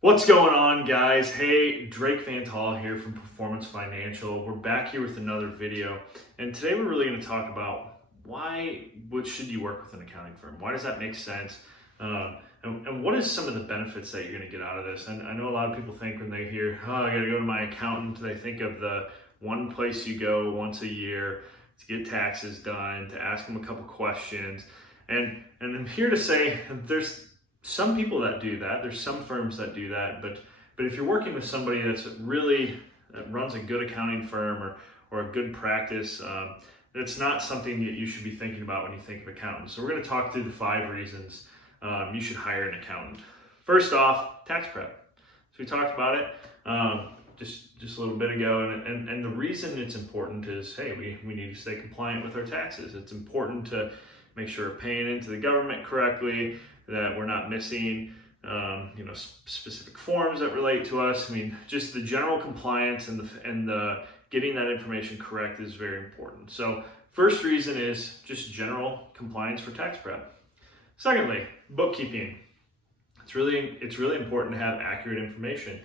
What's going on, guys? Hey, Drake Van Tall here from Performance Financial. We're back here with another video, and today we're really going to talk about what should you work with an accounting firm? Why does that make sense? And what is some of the benefits that you're going to get out of this? And I know a lot of people think when they hear, "Oh, I got to go to my accountant," they think of the one place you go once a year to get taxes done, to ask them a couple questions. And I'm here to say there's some people that do that. There's some firms that do that, but if you're working with somebody that runs a good accounting firm or a good practice, it's not something that you should be thinking about when you think of accountants. So we're going to talk through the 5 reasons you should hire an accountant. First off, tax prep. So we talked about it just a little bit ago, and the reason it's important is, hey, we need to stay compliant with our taxes. It's important to make sure we're paying into the government correctly, that we're not missing specific forms that relate to us. I mean, just the general compliance and the getting that information correct is very important. So first reason is just general compliance for tax prep. Secondly, bookkeeping. It's really important to have accurate information.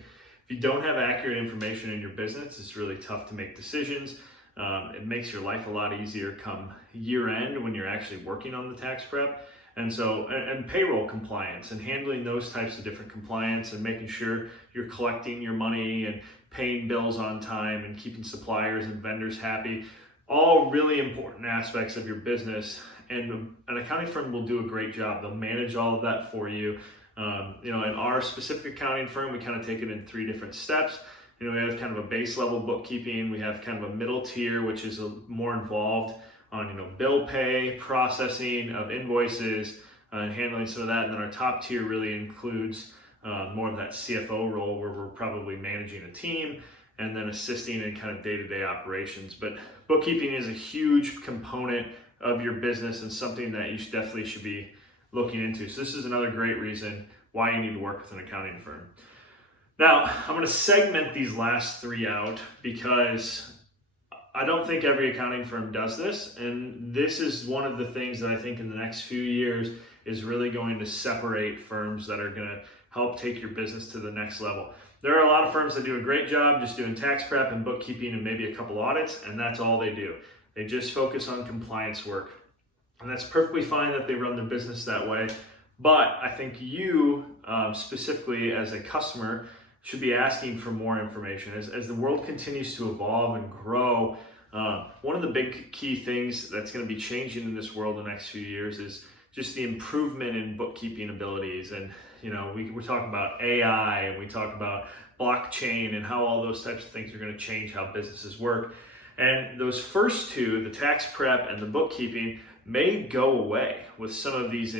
If you don't have accurate information in your business, it's really tough to make decisions. It makes your life a lot easier come year end when you're actually working on the tax prep. And payroll compliance and handling those types of different compliance and making sure you're collecting your money and paying bills on time and keeping suppliers and vendors happy, all really important aspects of your business. And an accounting firm will do a great job. They'll manage all of that for you. In our specific accounting firm, we kind of take it in 3 different steps. We have kind of a base level bookkeeping. We have kind of a middle tier, which is more involved on bill pay, processing of invoices, and handling some of that. And then our top tier really includes more of that CFO role, where we're probably managing a team and then assisting in kind of day-to-day operations. But bookkeeping is a huge component of your business and something that you definitely should be looking into. So this is another great reason why you need to work with an accounting firm. Now, I'm going to segment these last 3 out because I don't think every accounting firm does this, and this is one of the things that I think in the next few years is really going to separate firms that are going to help take your business to the next level. There are a lot of firms that do a great job just doing tax prep and bookkeeping and maybe a couple audits, and that's all they do. They just focus on compliance work, and that's perfectly fine that they run their business that way. But I think you, specifically as a customer, should be asking for more information. As the world continues to evolve and grow, one of the big key things that's going to be changing in this world in the next few years is just the improvement in bookkeeping abilities. And we're talking about AI, and we talk about blockchain and how all those types of things are going to change how businesses work. And those first 2, the tax prep and the bookkeeping, may go away with some of these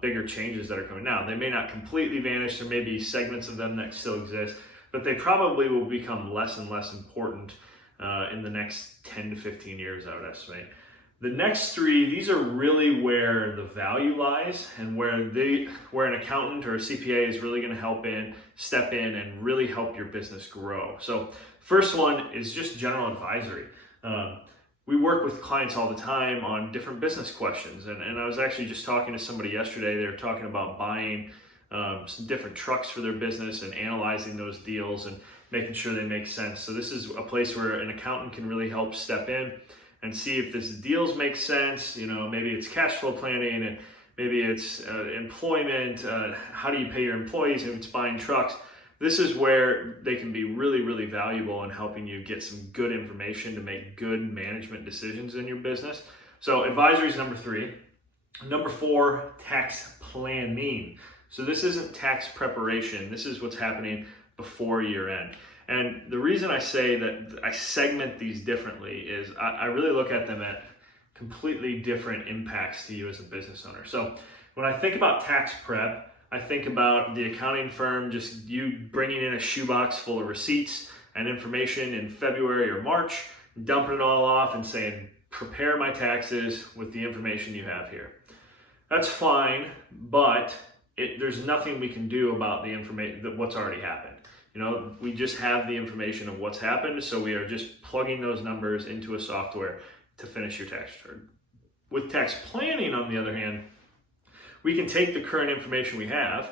bigger changes that are coming. Now, they may not completely vanish. There may be segments of them that still exist, but they probably will become less and less important in the next 10 to 15 years, I would estimate. The next 3, these are really where the value lies and where an accountant or a CPA is really going to step in and really help your business grow. So first one is just general advisory. We work with clients all the time on different business questions. And I was actually just talking to somebody yesterday. They were talking about buying some different trucks for their business and analyzing those deals and making sure they make sense. So this is a place where an accountant can really help step in and see if this deals make sense. Maybe it's cash flow planning, and maybe it's employment. How do you pay your employees if it's buying trucks? This is where they can be really, really valuable in helping you get some good information to make good management decisions in your business. So advisory is number 3. Number 4, tax planning. So this isn't tax preparation. This is what's happening before year end. And the reason I say that I segment these differently is I really look at them at completely different impacts to you as a business owner. So when I think about tax prep, I think about the accounting firm, just you bringing in a shoebox full of receipts and information in February or March, dumping it all off and saying, prepare my taxes with the information you have here. That's fine, but there's nothing we can do about the information, what's already happened. We just have the information of what's happened, so we are just plugging those numbers into a software to finish your tax return. With tax planning, on the other hand, we can take the current information we have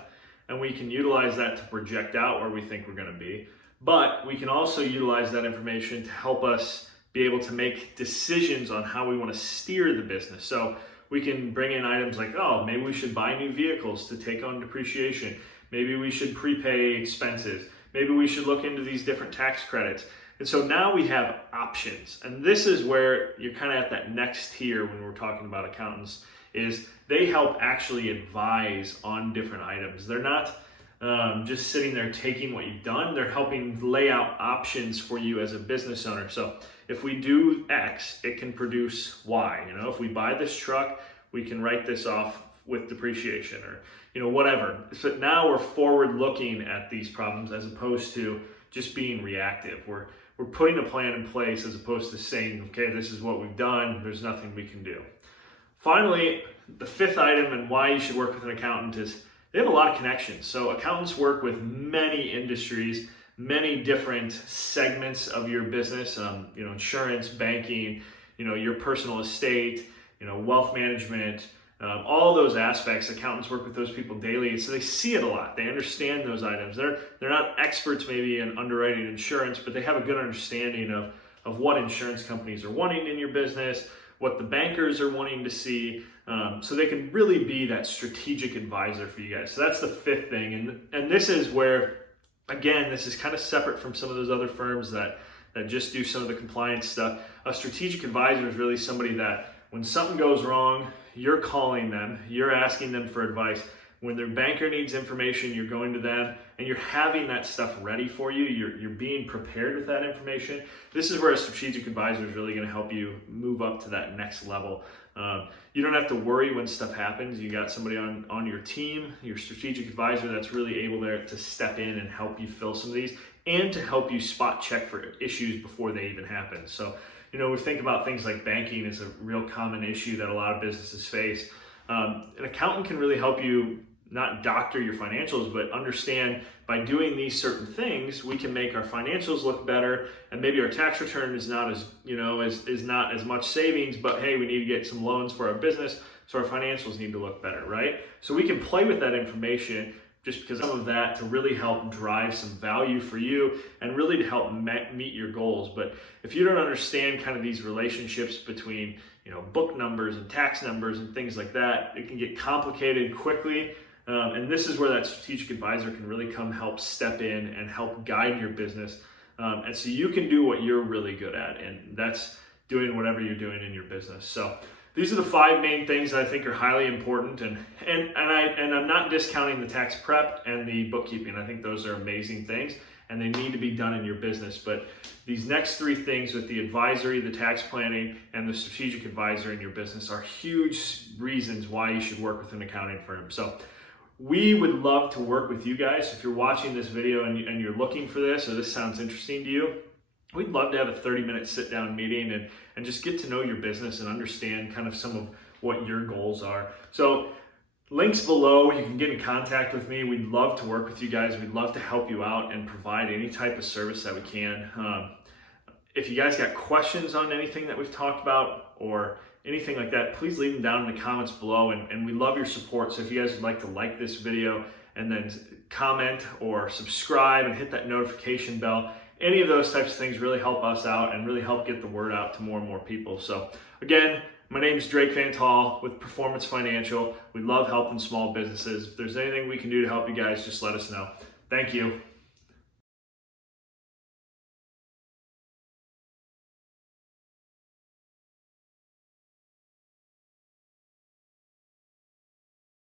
and we can utilize that to project out where we think we're going to be. But we can also utilize that information to help us be able to make decisions on how we want to steer the business. So we can bring in items like, oh, maybe we should buy new vehicles to take on depreciation. Maybe we should prepay expenses. Maybe we should look into these different tax credits. And so now we have options. And this is where you're kind of at that next tier when we're talking about accountants, is they help actually advise on different items. They're not just sitting there taking what you've done. They're helping lay out options for you as a business owner. So if we do X, it can produce Y. You know, if we buy this truck, we can write this off with depreciation, or whatever. So now we're forward looking at these problems as opposed to just being reactive. We're putting a plan in place as opposed to saying, okay, this is what we've done, there's nothing we can do. Finally, the fifth item and why you should work with an accountant is they have a lot of connections. So accountants work with many industries, many different segments of your business, insurance, banking, your personal estate, wealth management, all those aspects. Accountants work with those people daily, so they see it a lot. They understand those items. They're not experts maybe in underwriting insurance, but they have a good understanding of what insurance companies are wanting in your business, what the bankers are wanting to see, so they can really be that strategic advisor for you guys. So that's the fifth thing, and this is where, again, this is kind of separate from some of those other firms that just do some of the compliance stuff. A strategic advisor is really somebody that when something goes wrong, you're calling them, you're asking them for advice. When their banker needs information, you're going to them, and you're having that stuff ready for you. You're being prepared with that information. This is where a strategic advisor is really going to help you move up to that next level. You don't have to worry when stuff happens. You got somebody on your team, your strategic advisor, that's really able there to step in and help you fill some of these, and to help you spot check for issues before they even happen. So, we think about things like banking is a real common issue that a lot of businesses face. An accountant can really help you not doctor your financials, but understand by doing these certain things, we can make our financials look better, and maybe our tax return is not as, is not as much savings, but hey, we need to get some loans for our business, so our financials need to look better, right? So we can play with that information just because of that to really help drive some value for you and really to help meet your goals. But if you don't understand kind of these relationships between, book numbers and tax numbers and things like that, it can get complicated quickly. And this is where that strategic advisor can really come help step in and help guide your business. And so you can do what you're really good at, and that's doing whatever you're doing in your business. So these are the 5 main things that I think are highly important, and I'm not discounting the tax prep and the bookkeeping. I think those are amazing things, and they need to be done in your business. But these next 3 things with the advisory, the tax planning, and the strategic advisor in your business are huge reasons why you should work with an accounting firm. So we would love to work with you guys. If you're watching this video and you're looking for this, or this sounds interesting to you, we'd love to have a 30-minute sit-down meeting and just get to know your business and understand kind of some of what your goals are. So links below, you can get in contact with me. We'd love to work with you guys. We'd love to help you out and provide any type of service that we can. If you guys got questions on anything that we've talked about or anything like that, please leave them down in the comments below, and we love your support. So if you guys would like to like this video and then comment or subscribe and hit that notification bell, any of those types of things really help us out and really help get the word out to more and more people. So again, my name is Drake Van Tall with Performance Financial. We love helping small businesses. If there's anything we can do to help you guys, just let us know. Thank you.